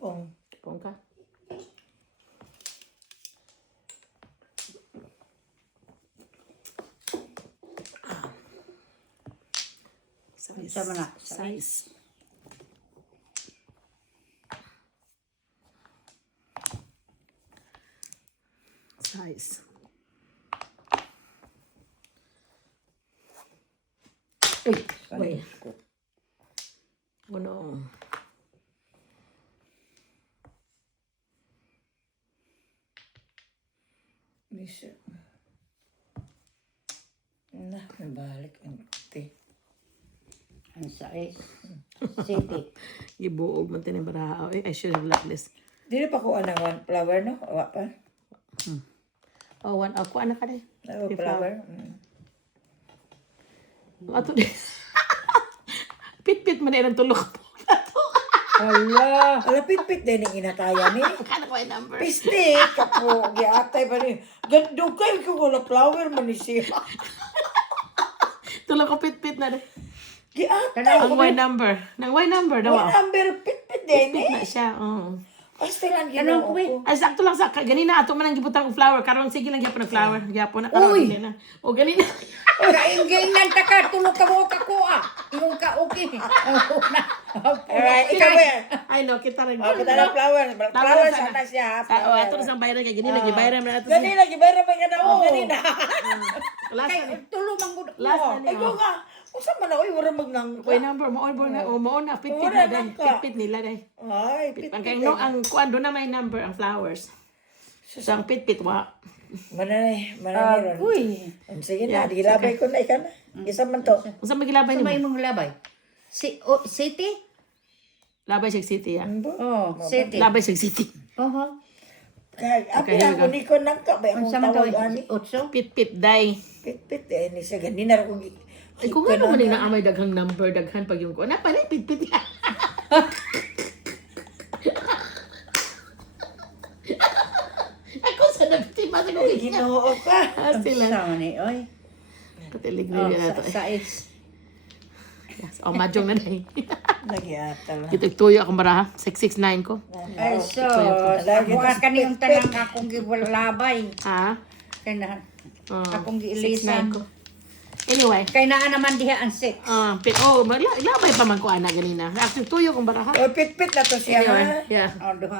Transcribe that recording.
Pong. Pong ka. Sama na. Size. Size. Wait. Oh no. Bisa. Nah, nabalik ang te. Ang size. City. Gibuog man tining baraha. I should have left this. Dili pa ko anang one flower, no? Awa pa. Oh, one. Oh, kuha na ka din. One flower. Ato din. Pit-pit man na ilang tulog po. Hala. Hala, pit-pit din yung inataya ni. Kana ko yung number. Pistik, kapo. Giatay pa ni. Dugay ko wala flower man ni siya. Tulog ko pit-pit na din. Giatay. Ang Y number. Nang Y number daw. One number, pit-pit din Pit eh. na siya. Oo. Basta lang ginawa ko. Ay, sakto lang sa ganina ato man ang gibutang og flower karon sige lang gyapon ng flower gyapon na karon dili na. O ganina. Kaingay ta ka. Tulog ka mo kakuha. Yung ka okay. Alright, ikaw ba yan? Ay no, kita rin. Oh, kita na flower. Flower sana siya. Sa o ato sa bayran kay ganina gibayran na ato. Ganina, gibayra pa ka na. Oh, ganina. Last na. Tulog mang gud. Last na Ay, ni. ko nga. Usa man na, uy, wala magnang. Y number mo na pit-pit na dai. Pit-pit nila dai. Ay, Ang kay no ang kuan do na may number ang flowers. So ang pit-pit wa. Mananay ron. Uy. Sige na, dilabay ko na ikan. Isa man to. Unsa magilabay Sabay ni? mong labay. City? Labay sa city ya. Oh, city. Labay sa city. Oho. Kaya, Okay, api here we na go. ako ni ko nang kabay akong Sama to tawag ani. Otso? Pit-pit dai. Pit-pit eh, ni siya ganina rin kong Ay, kung ano man yung naamay daghang number, daghan pag yung ko. Na pala, pit-pit yan. Ako sa nagtima sa kong ina. Ginoo ka. Sila. Sama ni, oy. Katilig Oh, na nato. size. Yes. O, majong na na Nagyata lang. Ito tuyo ako maraha. 669 ko. Ay, so, Lagi buka tas ka niyong tanang akong giwalabay. Ha? Kaya na, Oh, akong 669 giilisan. ko. Anyway. Kaya na naman diha ang 6. Ilabay pa man ko ana ganina. Actually, tuyo kong baraha. O, pit-pit na to siya. Anyway, ha? yeah. Oh, duha.